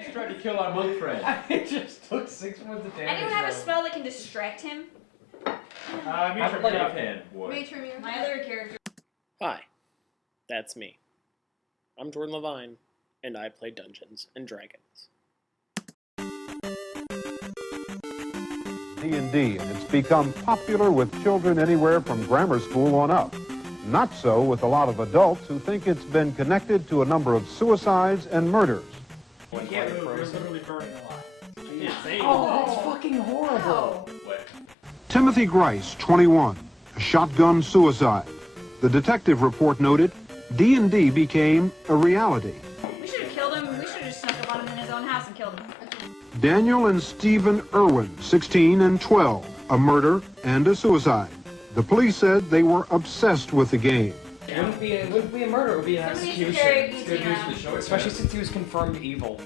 Just tried to kill our monk friend. I just took 6 points of damage. Anyone have a spell that can distract him? Left hand would. My other character. Hi, that's me. I'm Jordan Levine, and I play Dungeons and Dragons. D&D, and it's become popular with children anywhere from grammar school on up. Not so with a lot of adults who think it's been connected to a number of suicides and murders. You can't move, you're literally burning a lot. Oh, that's fucking horrible. What? Timothy Grice, 21, a shotgun suicide. The detective report noted D&D became a reality. We should have killed him. We should have just snuck up on him in his own house and killed him. Daniel and Stephen Irwin, 16 and 12, a murder and a suicide. The police said they were obsessed with the game. It wouldn't be a murder, it would be an Somebody needs to execution. carry It's good news for the short Especially since he was confirmed evil.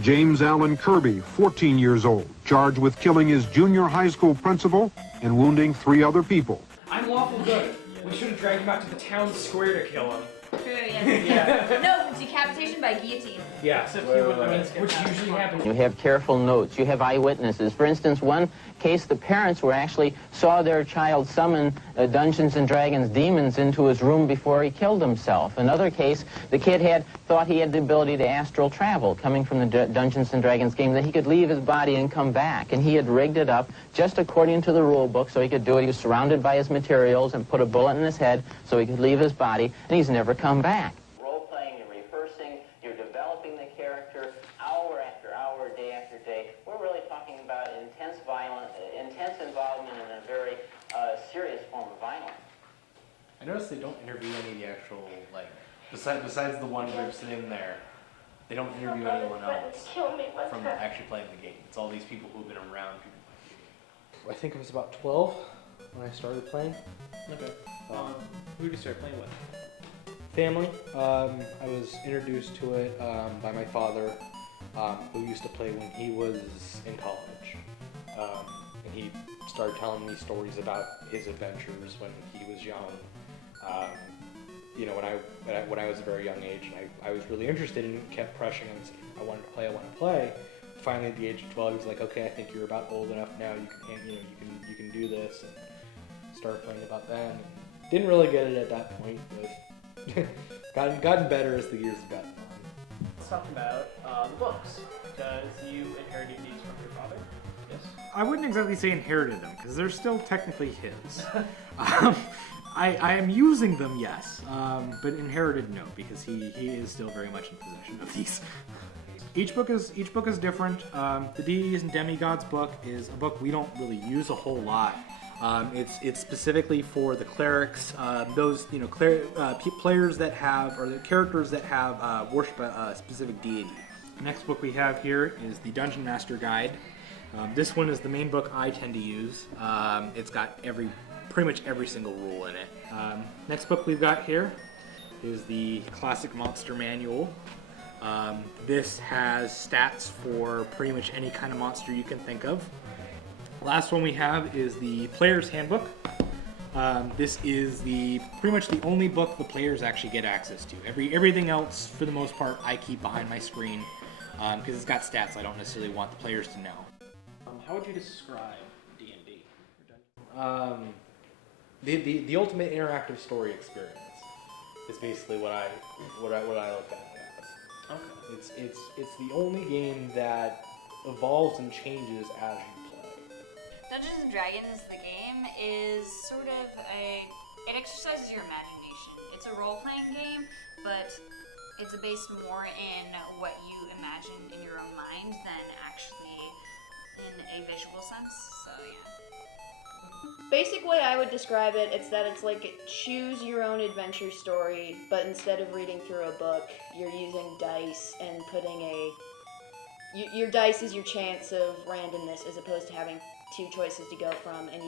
James Allen Kirby, 14 years old, charged with killing his junior high school principal and wounding 3 other people. I'm lawful good. We should have dragged him out to the town square to kill him. True, yes. No, decapitation by guillotine. Yeah, except he would, which usually happens. You have careful notes. You have eyewitnesses. For instance, one case, the parents were actually saw their child summon Dungeons and Dragons demons into his room before he killed himself. Another case, the kid thought he had the ability to astral travel, coming from the Dungeons and Dragons game, that he could leave his body and come back. And he had rigged it up just according to the rule book so he could do it. He was surrounded by his materials and put a bullet in his head so he could leave his body, and he's never come back. Role-playing, you're rehearsing, you're developing the character hour after hour, day after day. We're really talking about intense involvement in a very serious form of violence. I noticed they don't interview any of the actual, like, besides the one group sitting there, they don't interview anyone else from actually playing the game. It's all these people who've been around people playing the game. I think I was about 12 when I started playing. Okay. Who did you start playing with? Family. I was introduced to it by my father, who used to play when he was in college. And he started telling me stories about his adventures when he was young. You know, when I was a very young age, and I was really interested and kept pressing him and saying, I want to play. Finally, at the age of 12, he was like, okay, I think you're about old enough now. You can do this, and started playing about then. And didn't really get it at that point, but gotten better as the years have gotten on. Let's talk about the books, because you inherited these from your father. Yes. I wouldn't exactly say inherited them, because they're still technically his. I am using them, yes, but inherited, no, because he is still very much in possession of these. Each book is different. The Deities and Demigods book is a book we don't really use a whole lot. It's specifically for the clerics, those players that have, or the characters that have worship a specific deity. The next book we have here is the Dungeon Master Guide. This one is the main book I tend to use. It's got pretty much every single rule in it. Next book we've got here is the Classic Monster Manual. This has stats for pretty much any kind of monster you can think of. Last one we have is the Player's Handbook. This is pretty much the only book the players actually get access to. Everything else, for the most part, I keep behind my screen because it's got stats I don't necessarily want the players to know. How would you describe D&D? The ultimate interactive story experience is basically what I look at it as. Okay. It's the only game that evolves and changes as you play. Dungeons and Dragons, the game, is sort of it exercises your imagination. It's a role-playing game, but it's based more in what you imagine in your own mind than actually in a visual sense, so yeah. Basic way I would describe it, it's that it's like choose your own adventure story, but instead of reading through a book, you're using dice and putting your dice is your chance of randomness as opposed to having 2 choices to go from, and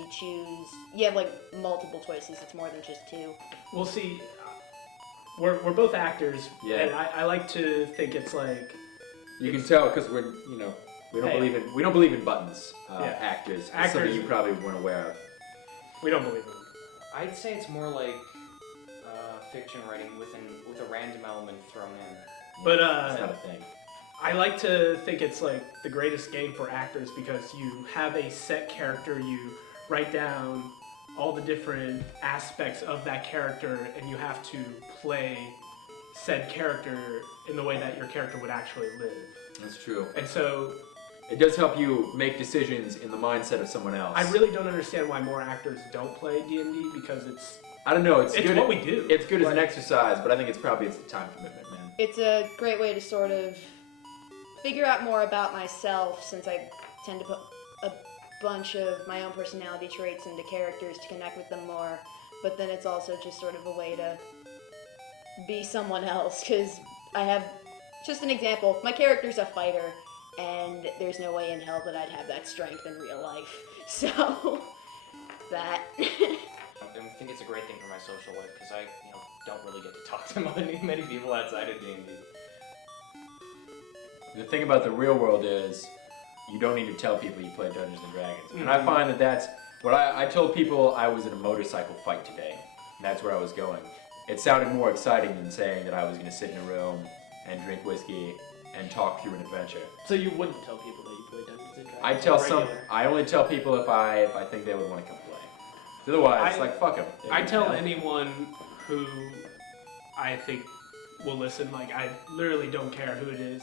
you have like multiple choices, it's more than just 2. Well, see, we're both actors, Yeah. and I like to think it's like... You can tell because we don't believe in buttons. Yeah. Actors. It's Actors. something you probably weren't aware of. We don't believe in I'd say it's more like fiction writing with a random element thrown in. But It's not a thing. I like to think it's like the greatest game for actors because you have a set character, you write down all the different aspects of that character, and you have to play said character in the way that your character would actually live. That's true. And so it does help you make decisions in the mindset of someone else. I really don't understand why more actors don't play D&D because it's... I don't know. It's good. What we do. It's good as an exercise, but I think it's the time commitment, man. It's a great way to sort of figure out more about myself, since I tend to put a bunch of my own personality traits into characters to connect with them more. But then it's also just sort of a way to be someone else, because I have, just an example, my character's a fighter, and there's no way in hell that I'd have that strength in real life. So, that. I think it's a great thing for my social life because I, don't really get to talk to many people outside of D&D. The thing about the real world is you don't need to tell people you play Dungeons and Dragons. And I find that that's what I told people I was in a motorcycle fight today. And that's where I was going. It sounded more exciting than saying that I was going to sit in a room and drink whiskey and talk through an adventure. So you wouldn't tell people that you play Dungeons and Dragons? I only tell people if I think they would want to come play. Otherwise, fuck them. I tell anyone who I think will listen, I literally don't care who it is.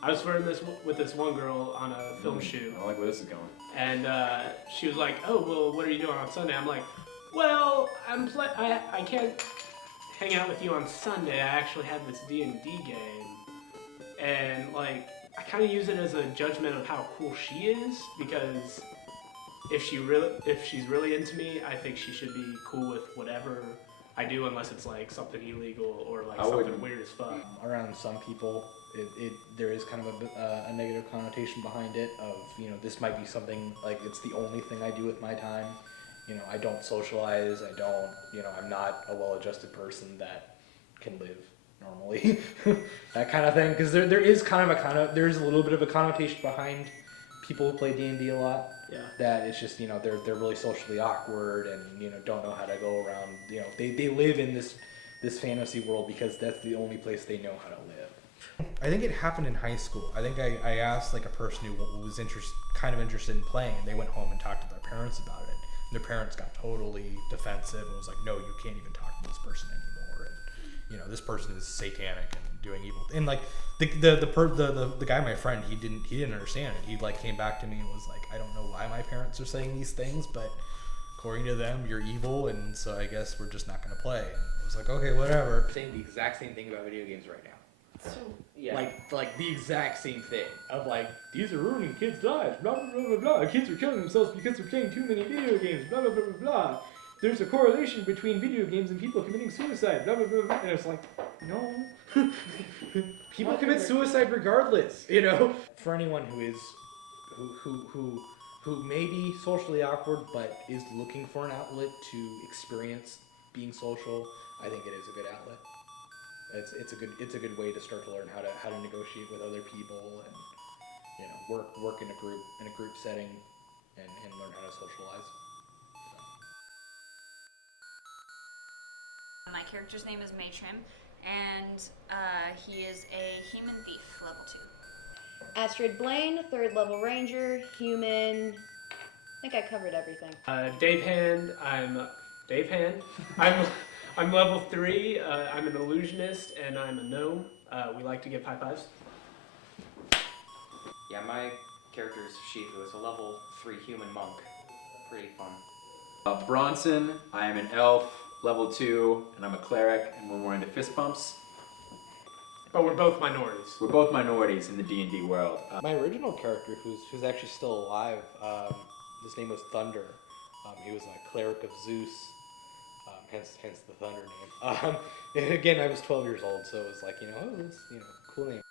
I was flirting with this one girl on a film shoot. I like where this is going. And she was like, "Oh, well, what are you doing on Sunday?" I'm like, "Well, I can't hang out with you on Sunday. I actually have this D&D game." And I kind of use it as a judgment of how cool she is, because if she's really into me, I think she should be cool with whatever I do, unless it's something illegal or something weird as fuck. Around some people, there is kind of a negative connotation behind it of, this might be something, it's the only thing I do with my time. I don't socialize, I'm not a well-adjusted person that can live normally. That kind of thing, because there is there's a little bit of a connotation behind people who play D&D a lot. Yeah. That it's just, they're really socially awkward and, don't know how to go around, they live in this fantasy world because that's the only place they know how to live. I think it happened in high school. I think I asked a person who was kind of interested in playing, and they went home and talked to their parents about it. And their parents got totally defensive and was like, "No, you can't even talk to this person anymore." And this person is satanic and doing evil. And the guy, my friend, he didn't understand it. He came back to me and was like, "I don't know why my parents are saying these things, but according to them, you're evil, and so I guess we're just not gonna play." And I was like, "Okay, whatever." Saying the exact same thing about video games right now. So, yeah. Like the exact same thing of these are ruining kids' lives, blah blah blah blah blah. Kids are killing themselves because they're playing too many video games, blah blah blah blah blah. There's a correlation between video games and people committing suicide, blah blah blah blah. And it's no. People commit suicide regardless, For anyone who may be socially awkward but is looking for an outlet to experience being social, I think it is a good outlet. It's a good way to start to learn how to negotiate with other people and work in a group setting and learn how to socialize. My character's name is Matrim, and he is a human thief, level 2. Astrid Blaine, 3rd level ranger, human. I think I covered everything. Dave Hand. I'm Dave Hand. I'm level 3. I'm an illusionist, and I'm a gnome. We like to give high fives. Yeah, my character is Shifu. It's a level 3 human monk. Pretty fun. Bronson. I am an elf, level 2, and I'm a cleric, and we're more into fist pumps. But we're both minorities. We're both minorities in the D&D world. My original character, who's actually still alive, his name was Thunder. He was a cleric of Zeus. Hence the Thunder name. And again, I was 12 years old, so it was it's cool name.